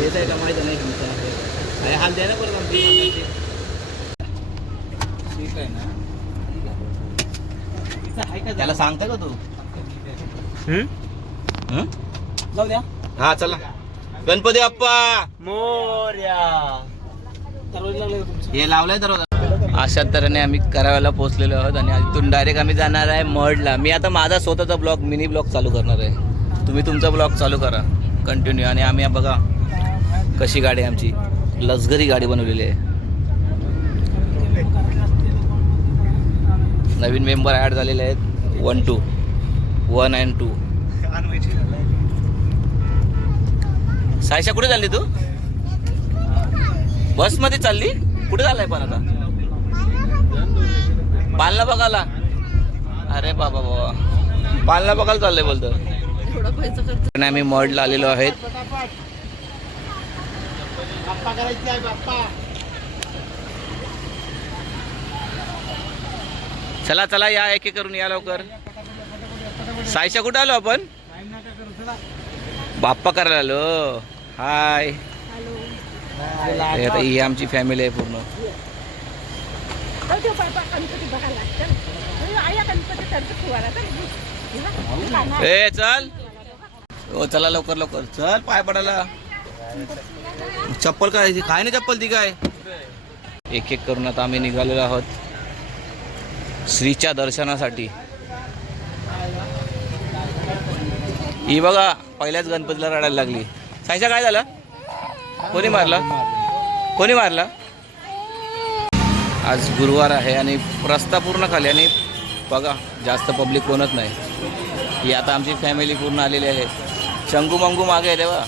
येत आहे का माहिती नाही तुमचं अरे हाल द्या ना परत आमची ठीक आहे ना त्याला सांगता का तू जाऊ द्या हा चला गणपती बाप्पा मोरया हे लावलंय दरवाजा अशा तऱ्हेने आम्ही कराव्याला पोहोचलेलो आहोत आणि इथून डायरेक्ट आम्ही जाणार आहे मडला मी आता माझा स्वतःचा ब्लॉग मिनी ब्लॉग चालू करणार आहे तुम्ही तुमचा ब्लॉग चालू करा कंटिन्यू आणि आम्ही बघा कशी गाडी आमची लक्झरी गाडी बनवलेली आहे नवीन मेंबर ॲड झालेले आहेत 1 and 2 सायशा कुठे चालली तू बस मध्ये चालली कुठे चाललाय पण आता पालना बघायला अरे बाबा बाबा पालना बघायला चाललंय बोलतो आम्ही मडला आलेलो आहेत चला चला या एक एक करून या लवकर सायशा कुठे आलो आपण बाप्पा करायला आलो हाय आता ही आमची फॅमिली आहे पूर्ण ए चल हो चला लवकर लवकर चल पाय पडायला चप्पल काय काय नाही चप्पल ती काय एक एक करून आता आम्ही निघालेलो आहोत श्रीच्या दर्शनासाठी ही बघा पहिल्याच गणपतीला रडायला लागली सायशा काय झालं कोणी मारला आज गुरुवार आहे आणि रस्ता पूर्ण खाली आणि बघा जास्त पब्लिक कोणच नाही ही आता आमची फॅमिली पूर्ण आलेली आहे शंकू मंगू मागे आहे तेव्हा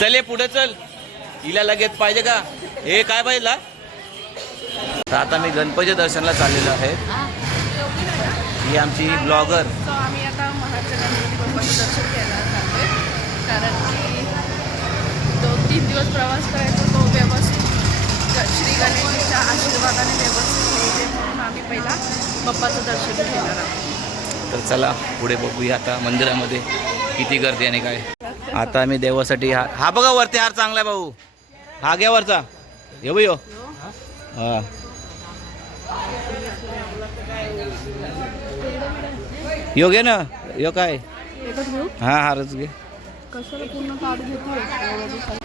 चल ये पुढे चल हिला लगेच पाहिजे का हे काय पाहिजे तर आता मी गणपती दर्शनला चाललेलो आहे ही आमची ब्लॉगर आम्ही आता महाराष्ट्र गणपती बाप्पाचं दर्शन घ्यायला चाललोय कारण की 2-3 दिवस प्रवास करायचा तो व्यवस्थित श्री गणेशाच्या आशीर्वादाने व्यवस्थित होते म्हणून आम्ही पहिला बाप्पाचं दर्शन घेणार आहोत तर चला पुढे बघूया आता मंदिरामध्ये किती गर्दी आणि काय आता आम्ही देवासाठी हा बघा वरती हार चांगला आहे भाऊ हा घ्या वरचा येऊ यो हा यो घे ना यो काय हा हारच घे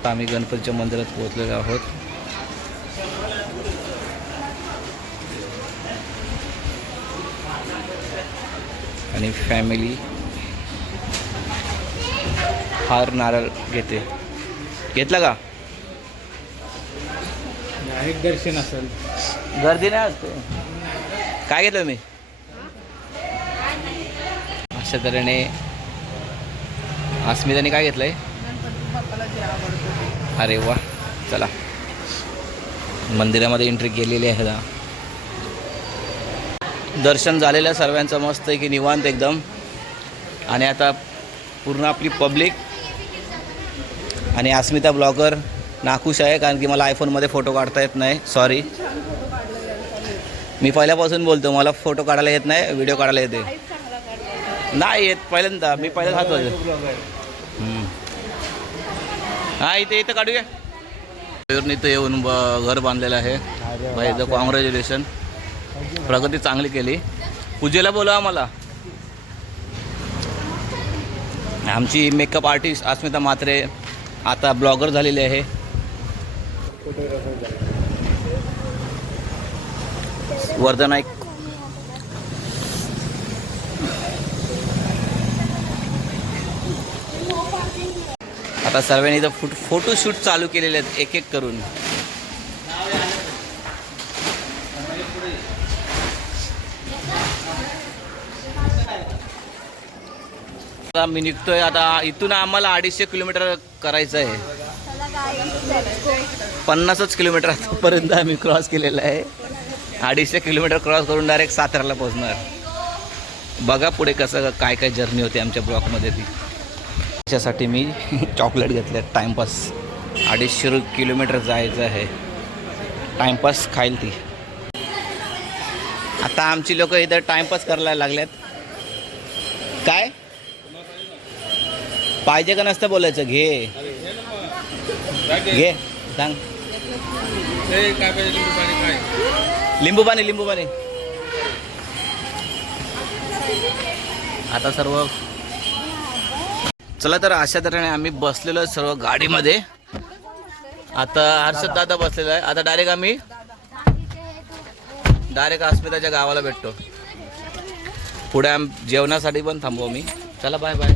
आम्ही गणपतीच्या मंदिरात पोहोचलेलो आहोत आणि फॅमिली हार नारळ घेतला का एक दर्शन असेल गर्दी नाही असते काय घेतलं मी अशा तऱ्हेने अस्मिताने काय घेतलंय अरे वा चला मंदिरामध्ये एंट्री केलेली आहे दर्शन झालेलं सर्वांचं मस्त आहे की निवांत एकदम आणि आता पूर्ण आपली पब्लिक आणि अस्मिता ब्लॉगर नाखुश आहे कारण की मला आयफोनमध्ये फोटो काढता येत नाही सॉरी मी पहिल्यापासून बोलतो मला फोटो काढायला येत नाही व्हिडिओ काढायला येते नाही येत पहिल्यांदा मी पहिल्यांदा हात वाजव हां इथं काढूया इथं येऊन घर बांधलेलं आहे भाई द कॉंग्रॅच्युलेशन प्रगती चांगली केली पूजेला बोलवा मला आमची मेकअप आर्टिस्ट अस्मिता म्हात्रे आता ब्लॉगर झालेली आहे वर्धन नाईक आता सर्वांनी इथं फोटोशूट चालू केलेले आहेत एक एक करून आता मी निघतोय आता इथून आम्हाला 250 किलोमीटर करायचं आहे 50 किलोमीटर आतापर्यंत आम्ही क्रॉस केलेला आहे 250 किलोमीटर क्रॉस करून डायरेक्ट साताराला पोहोचणार बघा पुढे कसं काय काय जर्नी होते आमच्या ब्लॉकमध्ये ती त्याच्यासाठी मी चॉकलेट घेतले टाईमपास 250 किलोमीटर जायचं आहे टाईमपास खाईल ती आता आमची लोक इथं टाइमपास करायला लागल्यात. काय पाहिजे का नसतं बोलायचं? घे घे सांग. लिंबू पाणी लिंबू पाणी. आता सर्व चला तर अशा तऱ्हेने आम्ही बसलेलो आहे सर्व गाडीमध्ये. आता हर्षद दादा बसलेला आहे. आता डायरेक्ट आम्ही अस्मिताच्या गावाला भेटतो. पुढे जेवणासाठी पण थांबू आम्ही. चला बाय बाय.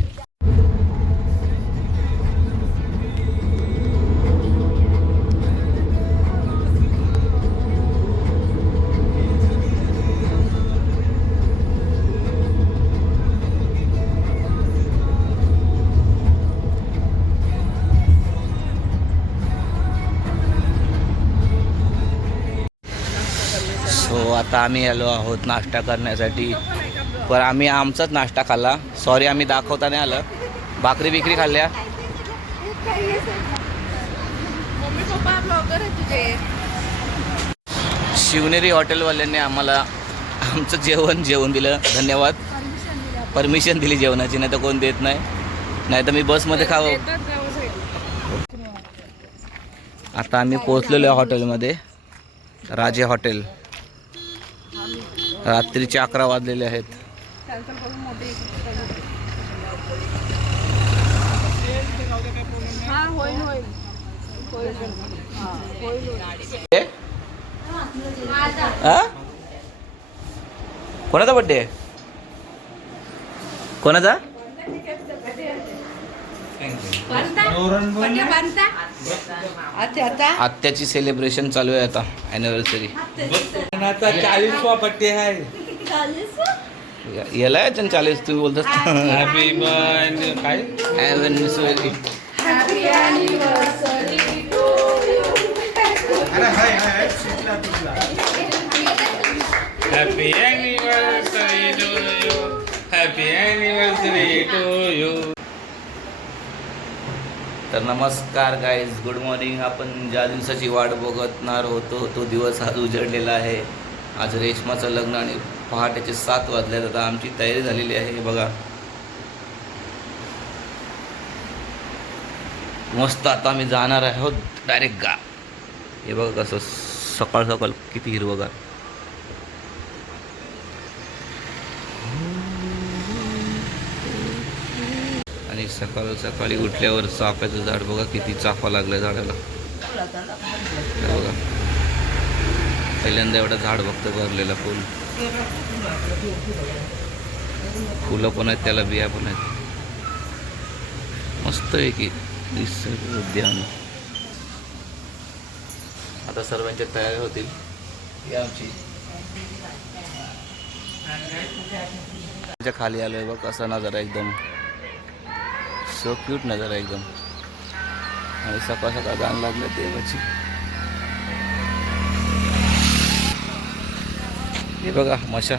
सो आता आम्ही आलो आहोत नाश्ता करण्यासाठी. पण आम्ही आमचाच नाश्ता खाल्ला. सॉरी आम्ही दाखवता नाही आलं. भाकरी बिकरी खाल्ल्या. मम्मी पप्पा ब्लॉगर आहे तुझे. शिवनेरी हॉटेलवाल्यांनी आम्हाला आमचं जेवण दिलं. धन्यवाद. परमिशन दिली जेवणाची, नाही तर कोण देत नाही. नाही तर मी बसमध्ये खावं. आता आम्ही पोहोचलेलो आहे हॉटेलमध्ये. राजे हॉटेल. रात्रीचे 11 वाजलेले आहेत. कोणाचा बड्डे आहे? कोणाचा? आत्याची सेलिब्रेशन चालू आहे आता. ॲनिव्हर्सरी. 40वां बर्थडे है. याला आहे 40 तुम्ही बोलतात. हॅपी बर्थडे काय anniversary. Happy anniversary to you. Happy anniversary to you. तर नमस्कार गाईज, गुड मॉर्निंग. आपण ज्या दिवसाची वाट बघणार होतो तो दिवस आज उजडलेला आहे. आज रेशमाचं लग्न आणि पहाटेचे 7 वाजल्यात. आता आमची तयारी झालेली आहे. हे बघा मस्त. आता आम्ही जाणार आहोत डायरेक्ट गा. हे बघा कसं सकाळ सकाळ किती हिरवगार. आणि सकाळ सकाळी उठल्यावर चाफ्याचं झाड बघा किती चाफा लागलाय झाडाला. हे बघा पहिल्यांदा एवढं झाड बघतं भरलेलं फुल. फुलं पण आहेत, त्याला बिया पण आहेत. मस्त आहे की निसर्ग उद्यान. आता सर्वांच्या तयारी होतील. ही आमची खाली आलोय बघ. कसा नजारा एकदम सो क्यूट नजारा एकदम. आणि सकाळ सकाळ गाणं लागलं देवाची. हे बघा मशा.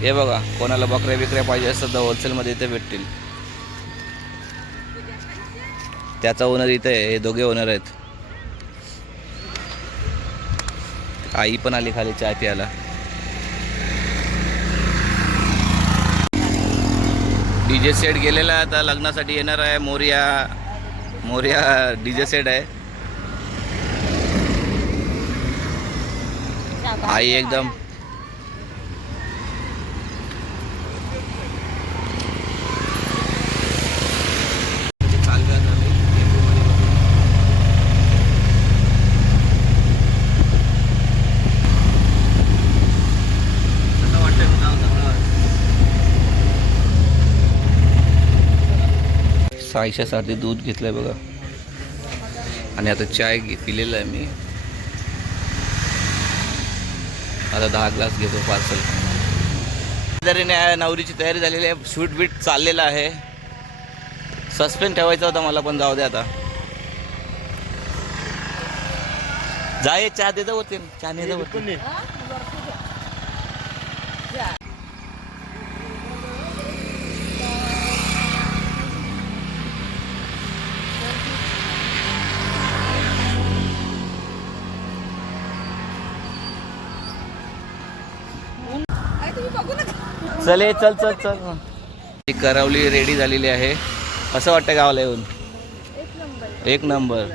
हे बघा कोणाला बकऱ्या बिकऱ्या पाहिजे असतं तर होलसेलमध्ये इथे भेटतील. त्याचा ओनर इथे आहे. हे दोघे ओनर आहेत. आई पण आली खाली चाय प्यायला. डीजे सेट गेलेला आता लग्नासाठी येणार आहे. मोरिया डीजे सेट आहे. आई एकदम साईच्यासाठी दूध घेतलंय बघा. आणि आता चाय पिलेला आहे मी. आता 10 ग्लास घेतो पार्सल. तरी नवरीची तयारी झालेली आहे. शूट बीट चाललेला आहे. सस्पेन्स ठेवायचा होता मला पण जाऊ दे आता. जाय चहा देता होते. चहा नेता होते. चल ये, चल चल चल. ही करवली रेडी झालेली आहे. असं वाटतं गावाला येऊन. एक नंबर.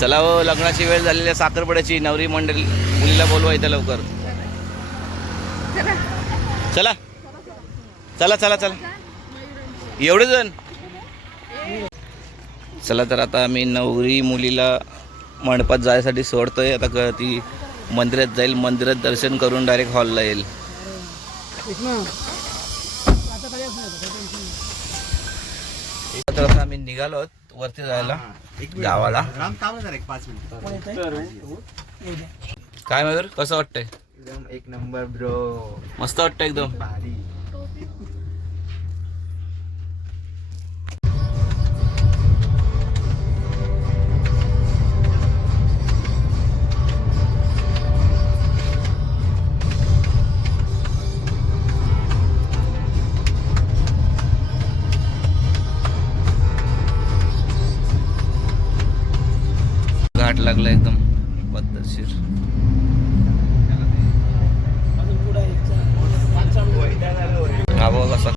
चला हो, लग्नाची वेळ झालेली आहे. साखरपुड्याची नवरी मंडळी मुलीला बोलवा इथं लवकर. चला चला चला चला. एवढे जण. चला तर आता आम्ही नवरी मुलीला मंडपात जायसाठी सोडतोय. आता ती मंदिरात जाईल. मंदिरात दर्शन करून डायरेक्ट हॉलला येईल. तर आता आम्ही निघालो वरती जायला गावाला. काय मयूर, कसं वाटतंय? एकदम एक नंबर ब्रो. मस्त वाटतं एकदम. भारी. घाट लागला एकदम पद्धतशीर. हा बघ कसा.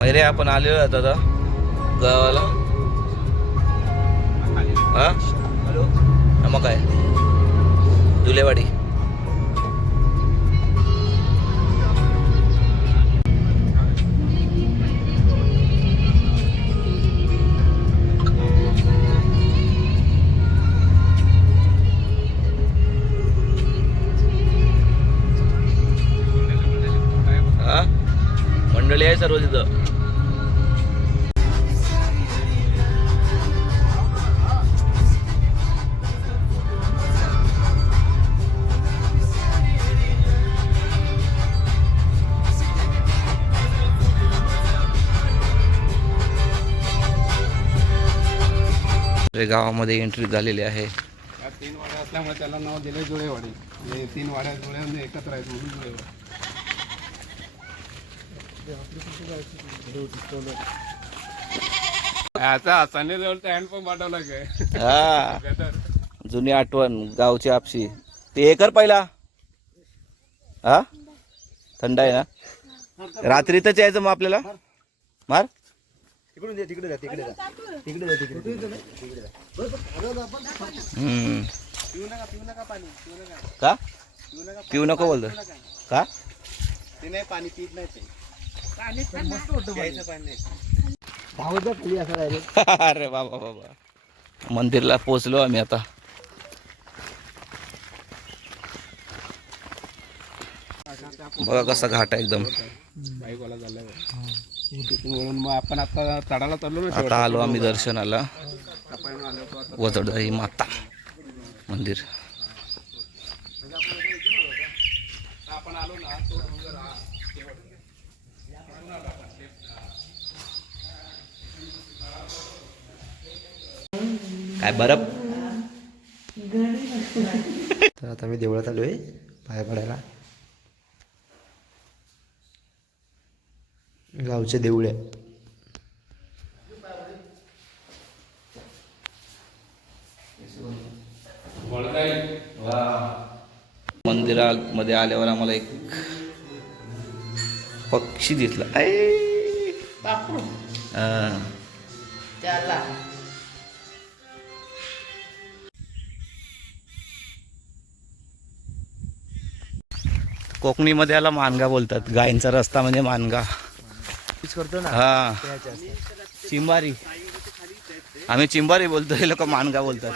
अरे आपण आलेलो आता गावाला. हा मग काय जुलेवाडी. हा मंडळी आहे सर्व तिथं. गावामध्ये एंट्री झालेली आहे. या 3 वाड्या असल्यामुळे त्याला नाव दिले जुळेवाडी. हे 3 वाड्या जुळ्यामध्ये एकत्र आहेत म्हणून जुळेवाडी. आता सनी जवळचा हँडपंप पाठवला काय. हा जुनी आठवण गावची आपशी. ते हे कर पहिला. हा थंड आहे ना. रात्रीतच यायचं मग आपल्याला. मार तिकडून दे. तिकडे जा. तिकडे जा. तिकडे जा. तिकडे जा. पिऊ नका पाणी. का पिऊ नको बोलतो का. ते नाही पाणी पित नाही ते. अरे बाबा बाबा. मंदिरला पोचलो आम्ही आता. बघा कसा घाट आहे एकदम. बाईकवाला झालाय म्हणून मग आपण आता चढायला चाललो ना. आता आलो आम्ही दर्शनाला. वजडदाई माता मंदिर. आपण आलो ना काय बरं. तर आता मी देवळात आलोय पाया पडायला. गावचे देऊळ आहे. मंदिरामध्ये आल्यावर आम्हाला एक पक्षी दिसला. कोकणीमध्ये याला मानगा बोलतात. गायींचा रस्ता म्हणजे मानगा. यूज करतो ना हा, त्याचे असतात. चिंबारी. आम्ही चिंबारी बोलतो, हे लोक मानगा बोलतात.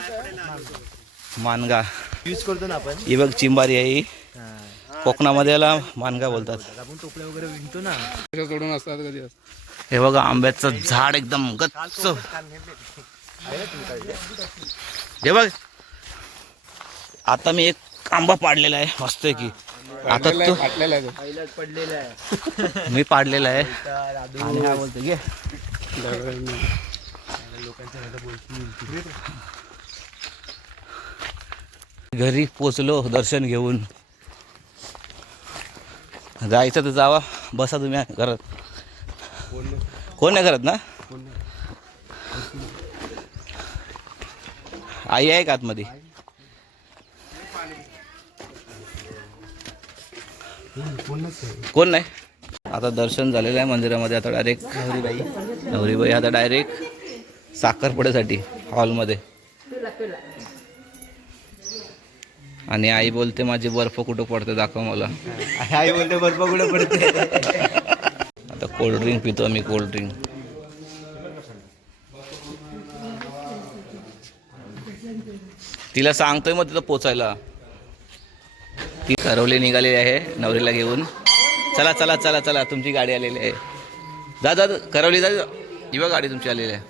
मानगा यूज करतो ना आपण. ही बघ चिंबारी आहे ही. हा. कोकणामध्ये याला मानगा बोलतात. आपण टोपल्या वगैरे विणतो ना. सोडून असतात कधी हे बघा आंब्याचं झाड एकदम गच्च. हे बघ आता मी एक आंबा पाडलेला आहे मस्त की. आता तो फाटलेला आहे तो. पहिलाच पडलेलं आहे. मी पाडलेला आहे. दादू. आणि काय बोलतो घे. घरी पोचलो दर्शन घेऊन. जायचं तर जावा. बसा तुम्ही घरात. कोण नाही करत ना. आई आहे का आतमध्ये. कोण नाही. आता दर्शन झालेलं आहे मंदिरामध्ये. आता डायरेक्ट नवरीबाई आता डायरेक्ट साखरपुड्यासाठी हॉलमध्ये. आणि आई बोलते माझी बर्फ कुठं पडते दाखव मला. आई बोलते बर्फ कुठे पडते. आता कोल्ड्रिंक पितो आम्ही. कोल्ड्रिंक तिला सांगतोय मग तिथं पोचायला. ती करवली निघालेली आहे नवरीला घेऊन. चला चला चला चला तुमची गाडी आलेली आहे. जा जा करवली जा. ही बघ गाडी तुमची आलेली आहे.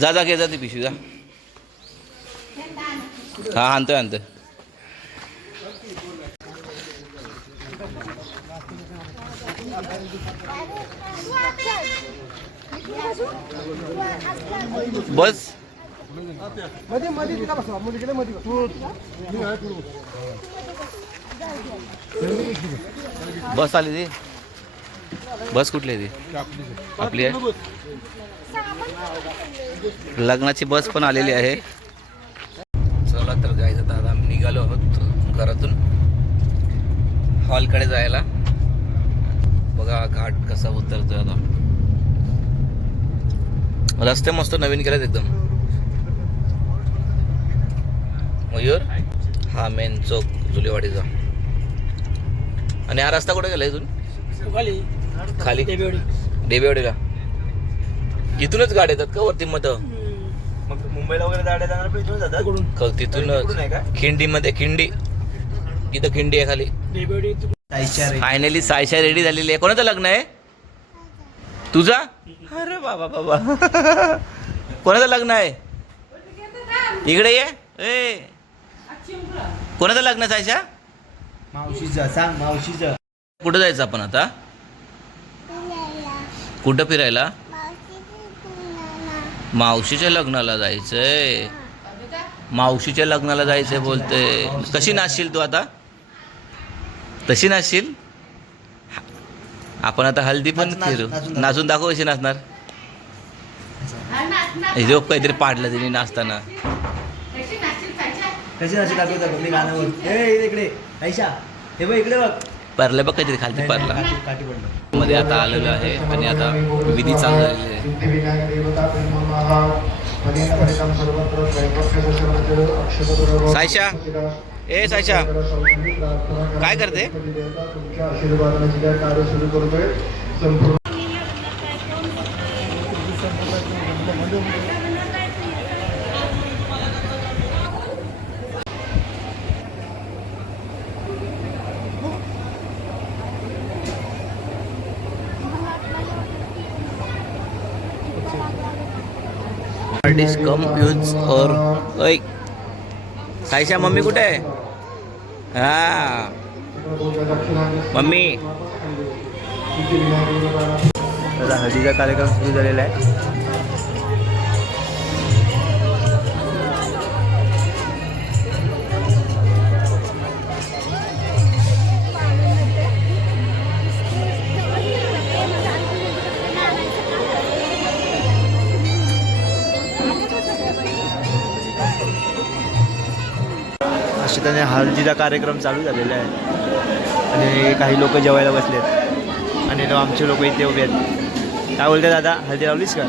जा जा घे जा ती पिशवी जा. हा आणतोय आणतोय. बस बस आली ती. बस कुठली आहे ती. आपली आहे. लग्नाची बस पण आलेली आहे. चला तर गाईज आता आम्ही निघालो आहोत घरातून हॉलकडे जायला. बघा घाट कसा उतरतोय आता. रस्ते मस्त नवीन केलेत एकदम. मयूर हा मेन चौक जुलेवाडीचा. आणि हा रस्ता कुठे गेला इथून खाली डेबेवाडीला. इथूनच गाड्या येतात का वरती मग मुंबईला वगैरे गाड्या जाणार पण इथून जातात. तिथूनच खिंडीमध्ये. खिंडी इथं खिंडी आहे खाली. फायनली सायशा रेडी झालेली आहे. कोणाचं लग्न आहे तुझा. अरे बाबा बाबा कोणाचं लग्न आहे. इकडे ये. ए कोणाचं लग्न आहे सायशा. मावशीचं सांग. मावशीचं. कुठं जायचं आपण आता. कुठं फिरायला. मावशीच्या लग्नाला जायचंय. मावशीच्या लग्नाला जायचंय बोलते. कशी नाचशील तू आता. तशी नाचशील. आपण आता हल्दी पण फिरू. नाचून दाखव कशी नाचणार. जो काहीतरी पाडलं तिने नाचताना. कशी नाची दाखवतो मी गाण्यावर. ए इकडे आयशा हे बघ इकडे बघ. परलं बघ काहीतरी खालती परला. काठी पडलं. मध्ये आता आलेलो आहे आणि आता विधी चालू झालेली आहे. सायशा ए सायशा काय करते. डिश कम यूज और ओय सायशा मम्मी कुठे आहे. हा मम्मी. आता हळदीचा कार्यक्रम सुरू झालेला आहे. अशा त्याने हळदीचा कार्यक्रम चालू झालेला आहे आणि काही लोक जेवायला बसलेत आणि आमचे लोक इथे उभे आहेत. काय बोलते दादा हळदी लावलीस का.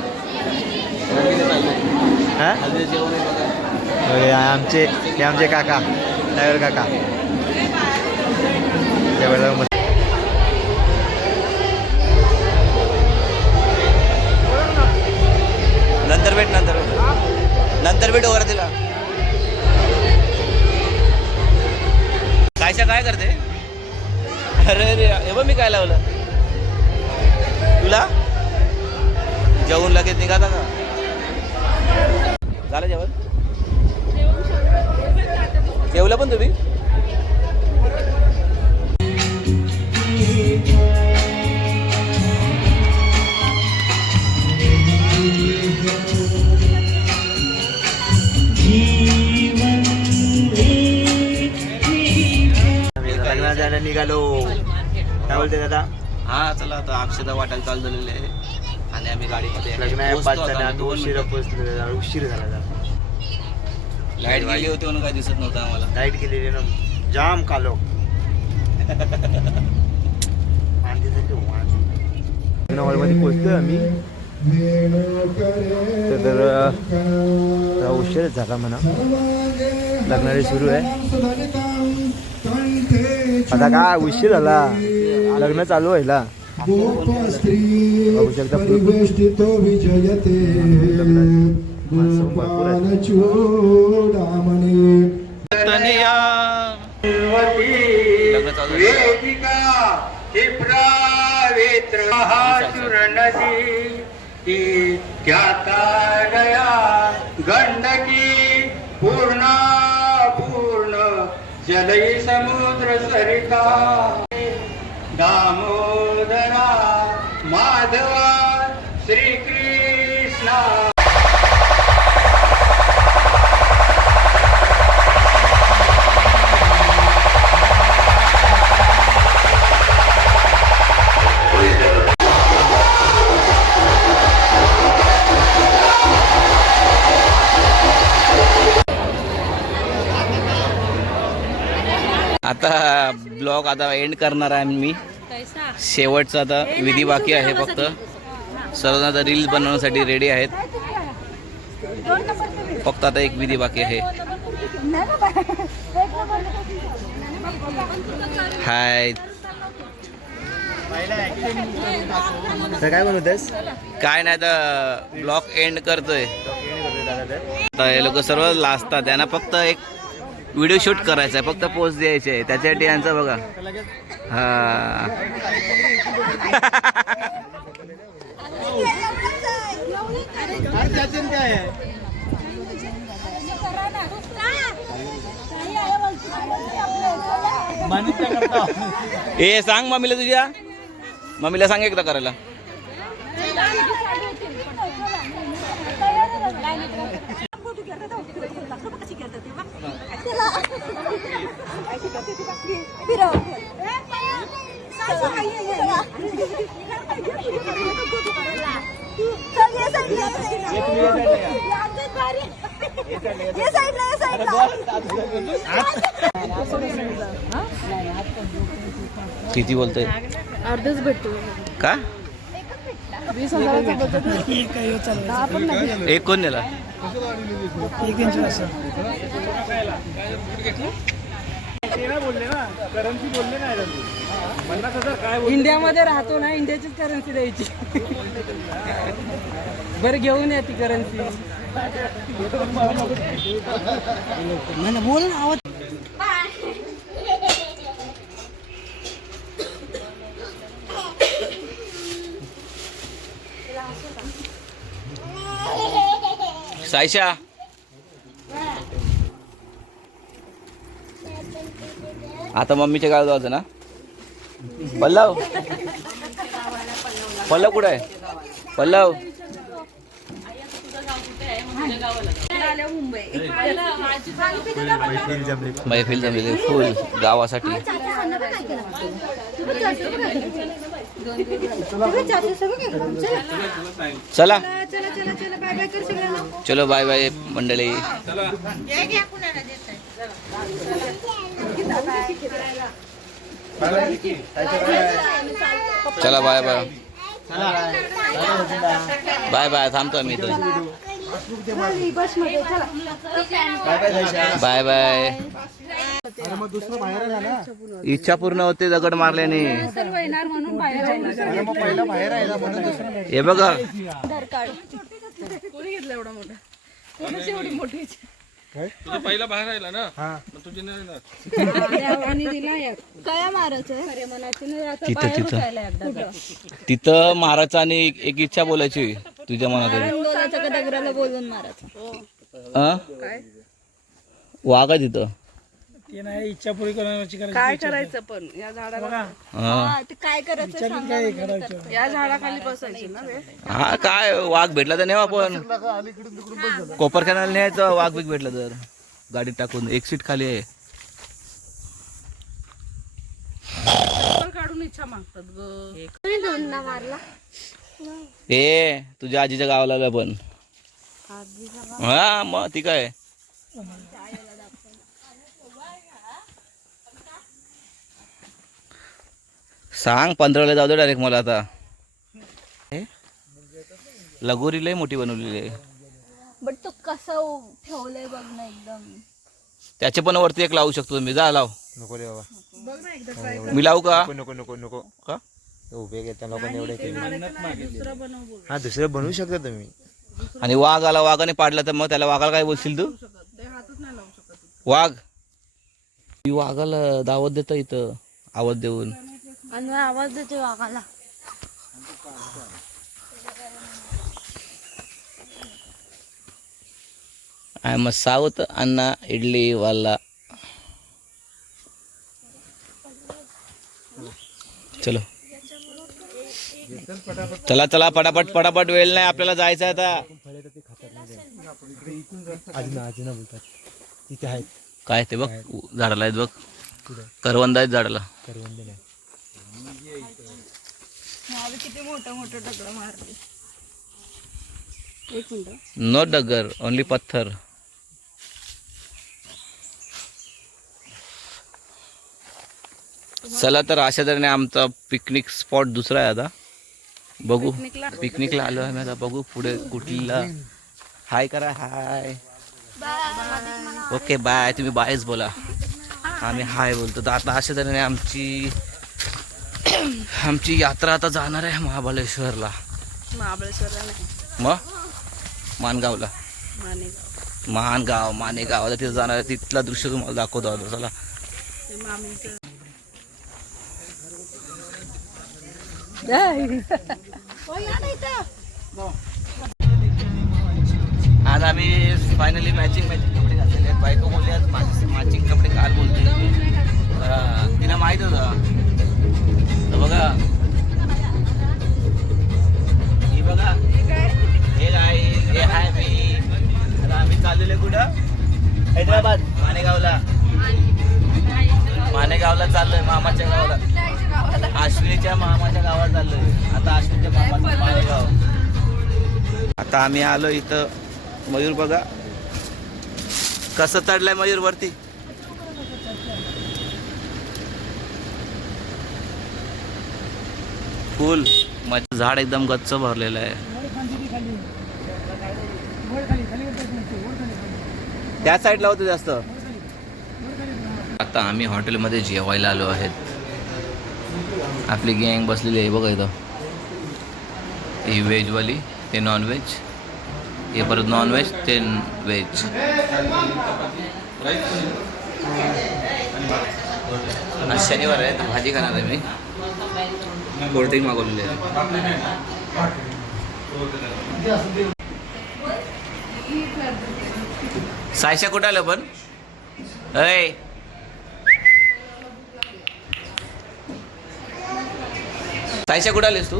हां हे आमचे काका ड्रायव्हर काका जेवायला मस्त. नंतर भेट वर तिला. कायशा काय करते? अरे रे हे बघ मी काय लावलं तुला. जेवून लगेच निघाला का? झालं जेवण? जेवलं पण तुम्ही? लग्नाला जायला निघालो. काय बोलते दादा? हा चला आता अक्षता वाटायला चालू झालेले आहे आणि आम्ही गाडीमध्ये लग्न आहे पोहोचतो 5 आता. जण दोन उशीर मिनिटं. पोचलो. उशीर झाला जरा. लाईट गेली होती म्हणून काय दिसत नव्हतं आम्हाला. लाईट गेलेली ना जाम कालो. लग्न हॉलमध्ये पोचतोय आम्ही तर उशीरच झाला म्हणा. लग्नाला सुरू आहे आता. काय उशीर झाला लग्न चालू व्हायला. बघू शकता माणसं भरपूर आहेत. लग्न चालू गंडकी पूर्ण जलई समुद्र सरिता दामोदरा माधवा श्रीकृष्णा. आता ब्लॉग आता एंड करणार आहे मी. शेवटचा आता विधी बाकी आहे फक्त. सर्वजण आता रील्स बनवण्यासाठी रेडी आहेत. फक्त आता एक विधी बाकी आहे. हाय तर काय बनवतेस? काय नाही तर ब्लॉग एंड करतोय. आता हे लोक सर्व लाजतात. त्यांना फक्त एक व्हिडिओ शूट करायचा आहे. फक्त पोस्ट द्यायचे आहे. त्याच्यासाठी यांचं बघा. हा ए सांग मम्मीला तुझ्या. मम्मीला सांग एकदा करायला. किती बोलतोय? अर्धच भेटतो का? 20,000चा बजेट. एक कोण नेला? इंडियामध्ये राहतो ना, इंडियाचीच करन्सी द्यायची. बरं घेऊन या ती करन्सी. बोल ना आवाज. सायशा आता मम्मीच्या गावात जायचं ना. पल्लव पल्लव कुठं आहे? पल्लव मैफिल जमलेली फुल गावासाठी. चला चलो बाय बाय मंडळी. चला बाय बाय. Bye bye. थांबतो आम्ही इथं. Bye bye. इच्छा पूर्ण होते दगड मारल्याने. हे बघा कोणी घेतलं एवढा मोठा? कोणाची एवढी मोठी इच्छा? तुझा पहिला बाहेर राहिला ना मग तुझी नाही येणार. काय मारायचं? तिथं तिथं मारायचं आणि एक इच्छा बोलायची तुझ्या मनात. दगडाला बोलून मारायचं. हा वाघ आहे तिथं. ते नाही इच्छा पुरी करण्याची काय करायचं पण या झाडाला? हा काय करायचं? या झाडाखाली बसायची ना रे. हा काय वाघ भेटला तर नेऊ आपण. कोपरखान्याला न्यायचं वाघ बीघ भेटला तर गाडीत टाकून. एक सीट खाली आहे. काढून इच्छा मागतात ग. ए तुझ्या आजीच्या गावाला पण. हा मग ती काय सांग 15ला जाऊ दे डायरेक्ट मला आता. लगोरी लय मोठी बनवलेली आहे. बट तो कसं ठेवलंय बघ ना एकदम. त्याचे पण वरती एक लावू शकतो तुम्ही. जा लाव. नको रे बाबा. मी लावू का? नको नको नको. का उभे घेता लोकांनी एवढे केले. हा दुसरं बनवू शकता तुम्ही. आणि वाघ आला वाघाने पाडला तर मग त्याला वाघाला काय बोलशील तू? वाघ मी वाघाला दावत देतो इथं आवाज देऊन. आणि आवाज देते वाघाला. आय एम अ साऊथ अण्णा इडली वाला. चलो चला चला पटापट पटापट. वेळ नाही आपल्याला जायचं आता. आजीना बोलतात तिथे आहेत. काय ते बघ झाडाला आहेत बघ. करवंद आहेत झाडाला. करवंद नाही. किती मोठं मोठं दगड मारले. एक मिनिट. नो डगर ओनली पत्थर. चला तर अशा तऱ्हेने आमचा पिकनिक स्पॉट दुसरा आहे आता. बघू पिकनिकला आलो आहे आता. बघू पुढे कुठला. हाय करा. हाय. Okay bye. तुम्ही बायच बोला. आम्ही हाय बोलतो. तर आता अशा तऱ्हेने आमची यात्रा आता जाणार आहे महाबळेश्वरला. महाबळेश्वरला नाही, मग माणगावला. माणगाव तिथं जाणार आहे. तिथला दृश्य तुम्हाला दाखवतो आता. चला. ते मामीचं आज आम्ही फायनली मॅचिंग कपडे घातलेले आहेत. बायको बोलली आज मॅचिंग कपडे काल बोलते. तिला माहित होतं. तर बघा ही बघा हे काय हे हाय मी. आता आम्ही चाललेलो कुठं? हैदराबाद मानेगावला चाललोय. मामाच्या गावाला. अश्विनीच्या मामाच्या गावात चाललोय. आता अश्विनीच्या मामाचं मानेगाव. आता आम्ही आलो इथं. मयूर बघा कसं चढलाय मयूर वरती. फुल माझं झाड एकदम गच्च भरलेलं आहे. त्या साईडला होतं जास्त. आता आम्ही हॉटेलमध्ये जेवायला आलो आहेत. आपली गँग बसलेली आहे बघा इथं. ही व्हेजवाली ते नॉनव्हेज. हे परत नॉनव्हेज ते व्हेज. आज शनिवार आहे तर भाजी खाणार आहे मी. कोल्ड्रिंक मागवलेली आहे. सायशा कुठं आलं पण? अय सायशा कुठं आलीस तू?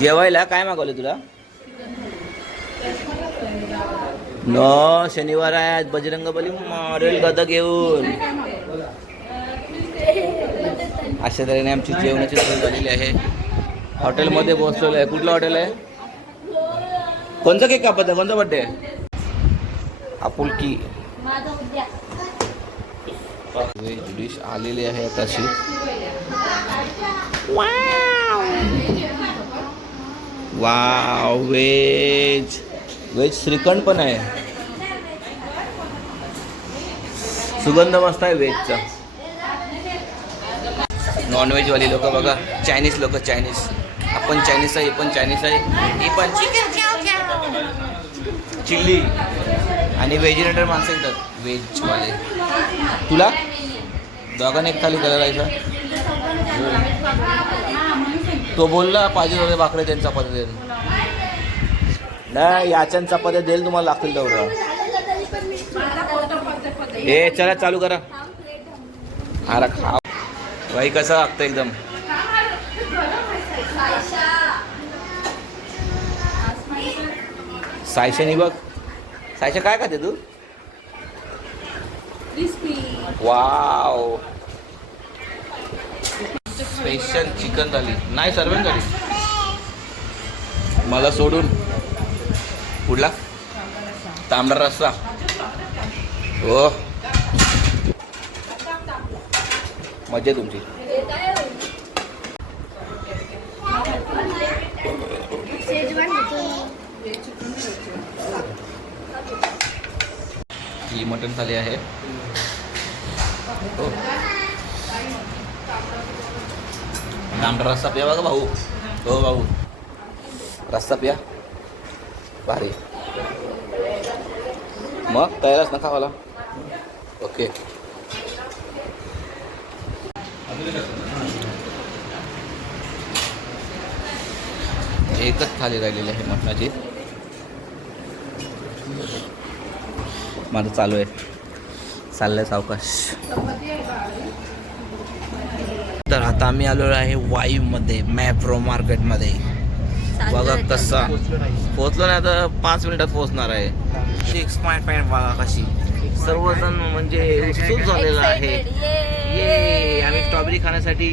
जेवायला काय मागवलं तुला? नो शनिवार आहे आज. बजरंगबली मॉडेल गदा घेऊन. अशा तऱ्हेने आमची जेवणाची सोय झालेली आहे. हॉटेलमध्ये पोहोचलेलो आहे. कुठलं हॉटेल आहे? कोणता केक कापत आहे? कोणता बड्डे आहे? आपुलकी व्हेज डिश आलेली आहे आताशी. वाव, व्हेज श्रीखंड पण आहे. सुगंध मस्त आहे व्हेजचा. नॉनव्हेज वाली लोक बघा, चायनीज लोक, चायनीज. आपण चायनीज आहे, हे पण चायनीज आहे, ही पण चिल्ली. आणि व्हेजिटेरियन माणसं येतात व्हेजवाले. तुला दोघांनी एक थाली करायचा. तो बोलला पाहिजे होते भाकरे त्यांनी चपात्या देईल. नाही, याच्यान चपात्या देईल तुम्हाला लागतील तेवढं. हे चला चालू करा. अरे खा बाई, कसं लागतं एकदम. सायशानी बघ. सायशा काय खाते तू? वाव, स्पेशल चिकन झाली. नाही, सर्वच झाली मला सोडून. कुठला? तांबडा रस्सा. हो, मजा तुमची. ही मटण थाली आहे. हो, तांबडा रस्सा प्या बघा भाऊ. हो भाऊ, रस्सा प्या, भारी. मग तयारच ना खावाला. ओके, एकच थाली राहिलेली आहे मटणाची. माझं चालू आहे, चाललंय सावकाश. तर आता आम्ही आलेलो आहे वाईमध्ये, मॅप्रो मार्केटमध्ये. बघा कसा पोहोचलो नाही, आता 5 मिनिटात पोहोचणार आहे. एक्साइटमेंट बघा कशी, सर्वजण म्हणजे उत्सुक झालेला आहे. ये, आम्ही स्ट्रॉबेरी खाण्यासाठी.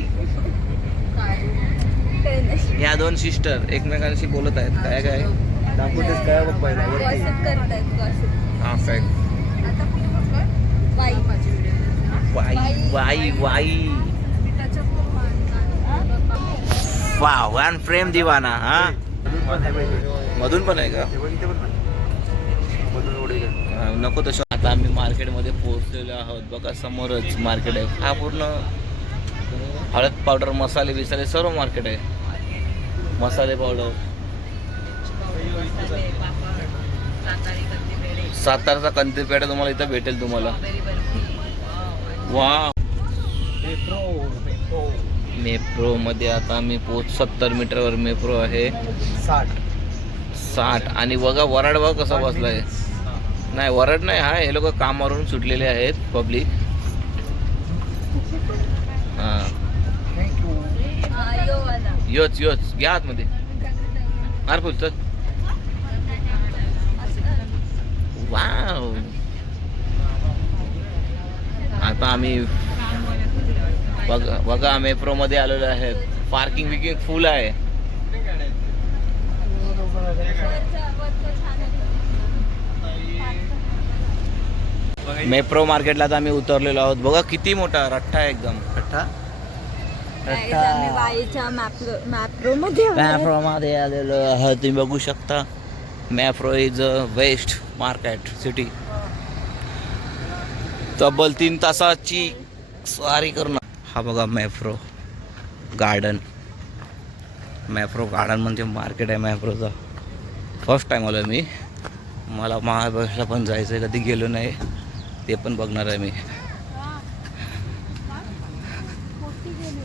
या 2 सिस्टर एकमेकांशी बोलत आहेत. काय काय दाखवतेस काय बघ पहिला. हा काय वाई वाई. वाव, वन फ्रेम दिवाना. हा, मधून पण आहे का? नको तसं. आता आम्ही मार्केटमध्ये पोहोचलेलो आहोत. बघा समोरच मार्केट आहे. हा पूर्ण हळद पावडर, मसाले बिसाले सर्व मार्केट आहे. मसाले पावडर, सातारचा कंदी पेढा तुम्हाला इथं भेटेल तुम्हाला. वा, मेप्रो मध्ये आता आम्ही 70 मीटरवर मेप्रो आहे. 60. आणि बघा वराड बघा कसा बसलाय. नाही, वराड नाही, हा हे लोक कामावरून सुटलेले आहेत पब्लिक. हां, योच घ्या आतमध्ये. मारफुल चल. वाव, आता आम्ही बघा मेप्रो मध्ये आलेलो आहे. पार्किंग विकिंग फुल आहे. मेप्रो मार्केटला आता आम्ही उतरलेलो आहोत. बघा किती मोठा रट्टा आहे एकदम. मॅप्रो मध्ये आलेलो आहोत. तुम्ही बघू शकता. Mapro is a west market city. तब्बल 3 तासाची स्वारी करून. हा बघा मॅप्रो गार्डन. मॅप्रो गार्डन म्हणजे मार्केट आहे मॅप्रोचा. फर्स्ट टाइम आलो मी. मला महाबळेश्वरला पण जायचं आहे, कधी गेलो नाही. ते पण बघणार आहे मी.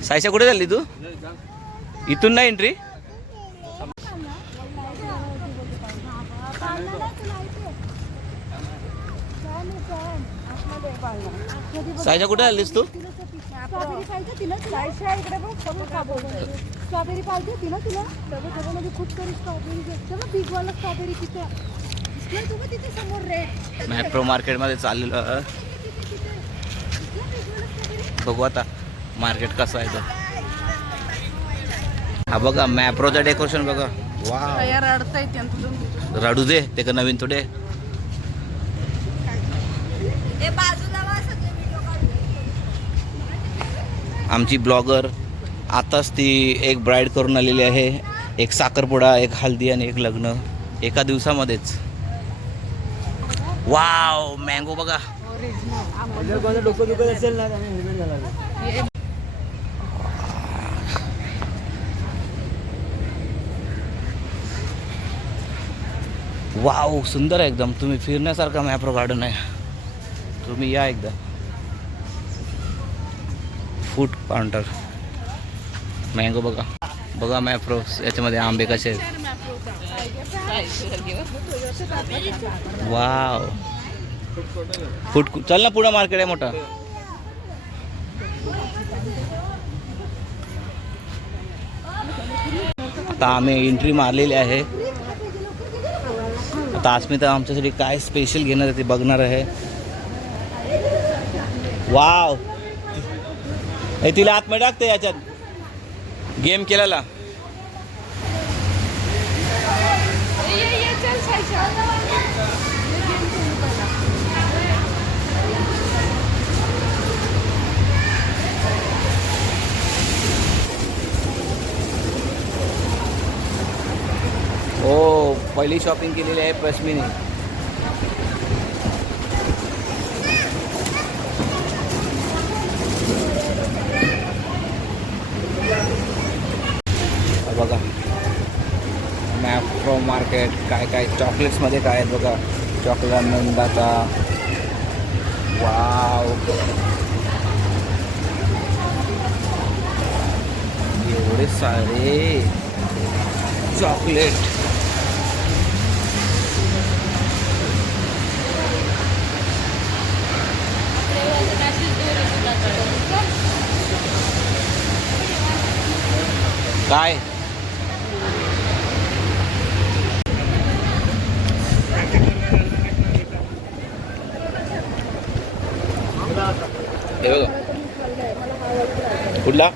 सायशा कुठे चालली तू? इथून नाही एंट्री. सायशा कुठे आलीस तू? स्ट्रॉबेरी पाहिजे तिला तुला त्याच्यामध्ये खूप सारी स्ट्रॉबेरी भेटते. बिगवाला स्ट्रॉबेरी तिथे समोर रेड. मॅप्रो मार्केटमध्ये चाललेलो. बघू आता मार्केट कसं आहे तर. हा बघा मॅप्रोचं डेकोरेशन बघा. वा, रडू दे ते का नवीन थोडे. आमची ब्लॉगर आताच ती एक ब्राईड करून आलेली आहे. एक साखरपुडा, एक हल्दी आणि एक लग्न एका दिवसामध्येच. वाव, मँगो बघा. डोकं दुखत असेल ना त्याने हेल्मेट घालावे. वाव, सुंदर आहे एकदम. तुम्ही फिरण्यासारखा मॅप्रो गार्डन आहे. तुम्ही या एकदा. फूड काउंटर, मँगो बघा बघा, मॅप्रो याच्यामध्ये आंबे कसे आहेत. वाव, फूड चल ना, पुढं मार्केट आहे मोठा. आता आम्ही एंट्री मारलेली आहे. आता अस्मिता आमच्यासाठी काय स्पेशल घेणार आहे ते बघणार आहे. वाव, हे तिला आतमध्ये टाकते याच्यात गेम केलेला. हो, पहिली शॉपिंग केलेली आहे पश्मिनी. बघा मॅप्रो मार्केट. काय काय चॉकलेट्समध्ये काय आहेत बघा. चॉकलेट नंदाचा. वाव, एवढे सारे चॉकलेट. काय हे बघा, कुठला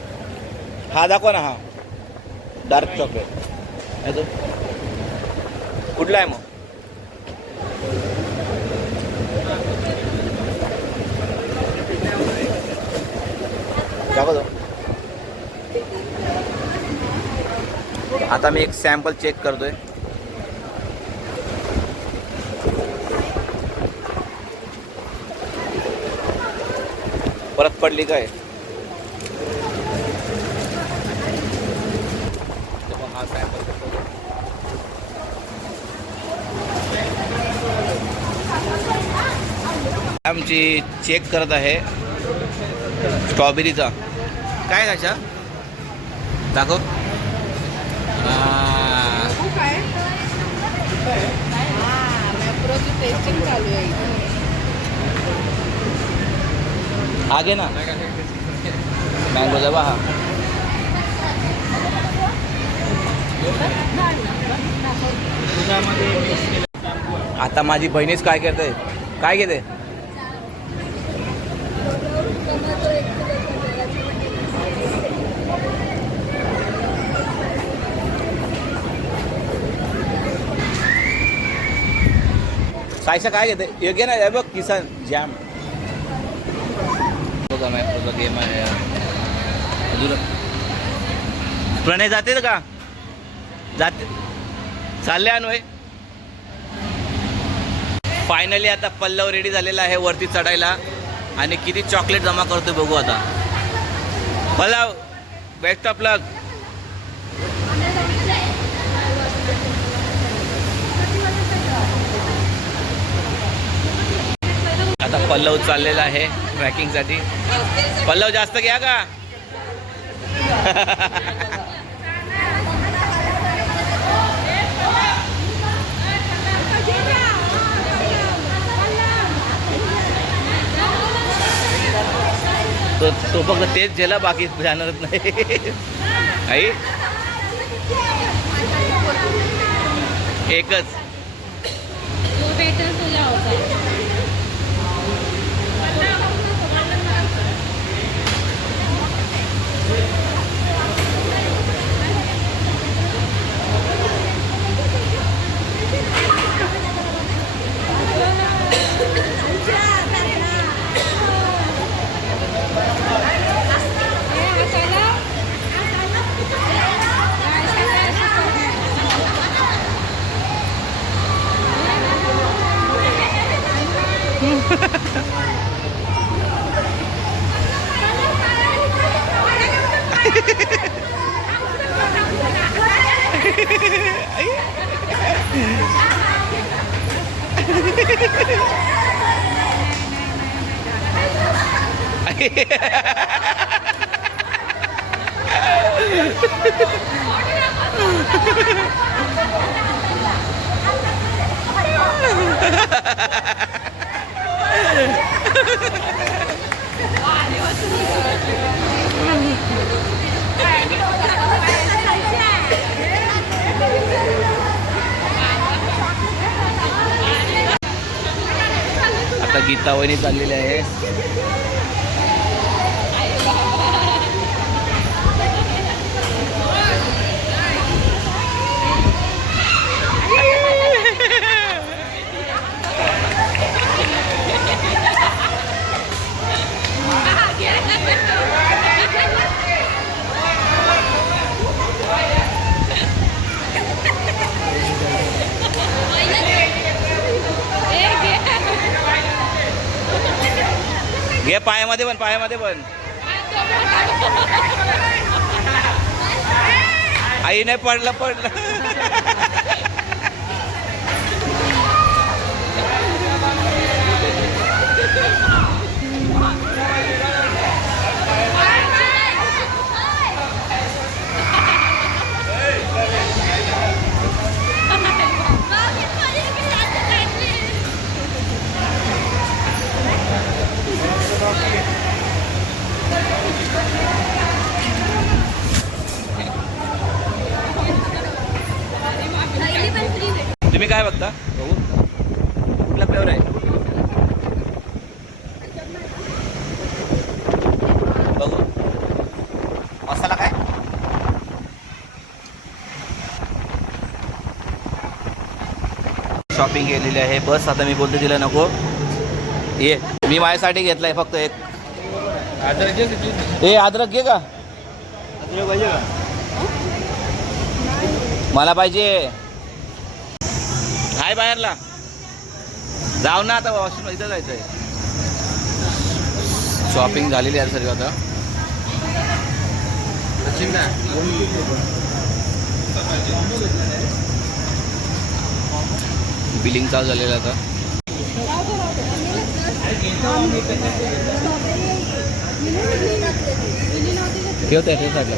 हा दाखवा ना. हा डार्क चॉकलेट आहे तो. कुठला आहे मग? दाखव. आता मी एक सॅम्पल चेक करतोय. परत पडली काय? हा सॅम्पल आमची चेक करत आहे स्ट्रॉबेरीचा. काय खायचा दाखव. टेस्टिंग चालू आहे. हा घे ना, मँगो जबा. हा आता माझी बहिणीच काय करते, काय घेते. सायशा काय घेते. योग्य ना, हे बघ किसान जॅम बघा. मॅप्रोचा गेम आहे. अजून प्रणय जाते का? जाते, चालले अन्वय. फायनली आता पल्लव रेडी झालेला आहे वरती चढायला. आणि किती चॉकलेट जमा करतो बघू आता. पल्लव, बेस्ट ऑफ लक. आता पल्लव चाललेला आहे ट्रॅकिंगसाठी. पल्लव जास्त घ्या का? तो फक्त तेच गेला, बाकी जाणारच नाही. आई एकच. आता गीता वहिनी चाललेली आहे. घे पायामध्ये पण, पायामध्ये पण. आई नाही पडलं पडलं. तुम्ही काय बघता बघू, कुठला फ्लेवर आहे बघू. मसाला काय? शॉपिंग केलेली आहे. बस आता मी बोलते तिला नको ये. मी माझ्यासाठी घेतलाय फक्त एक. ए अद्रक घे का? पाहिजे का? मला पाहिजे. हाय बाहेरला जाऊ ना आता. वॉशरूम इथं जायचं आहे. शॉपिंग झालेली आहे सर्व आता. बिलिंग चालू झालेलं आता. ठेवते ते साईडला.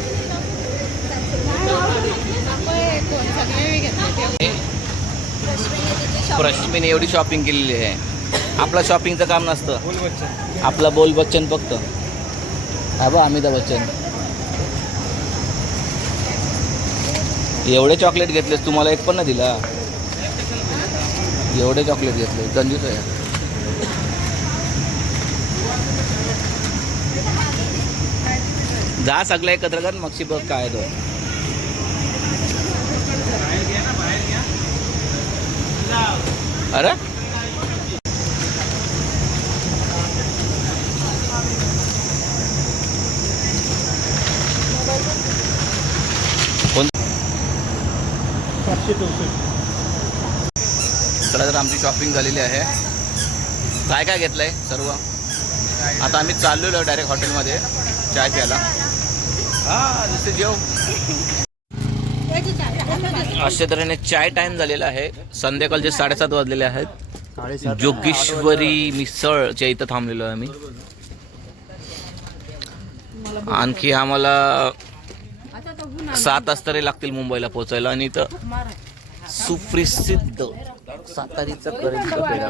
प्रश्मीने एवढी शॉपिंग केलेली आहे. आपलं शॉपिंगचं काम नसतं. आपला बोल बच्चन फक्त. हा बा अमिताभ बच्चन. एवढे चॉकलेट घेतलेस तुम्हाला एक पण नाही दिला. एवढे चॉकलेट घेतले. कंजूस आहे. जा सगळं एकत्र कर मगशी बघ काय तो. अरे चला तर आमची शॉपिंग झालेली आहे. काय काय घेतलंय सर्व. आता आम्ही चाललेलो डायरेक्ट हॉटेलमध्ये चाय प्यायला. हा जसे जेव. अशा तऱ्हेने चाय टाइम झालेला आहे. संध्याकाळचे 7:30 वाजलेले आहेत. जोगेश्वरी मिसळच्या इथं थांबलेलो आहे आम्ही. आणखी आम्हाला 7 तास तरी लागतील मुंबईला पोहोचायला. आणि इथं सुप्रसिद्ध सातारीचा करंजीचा पेढा.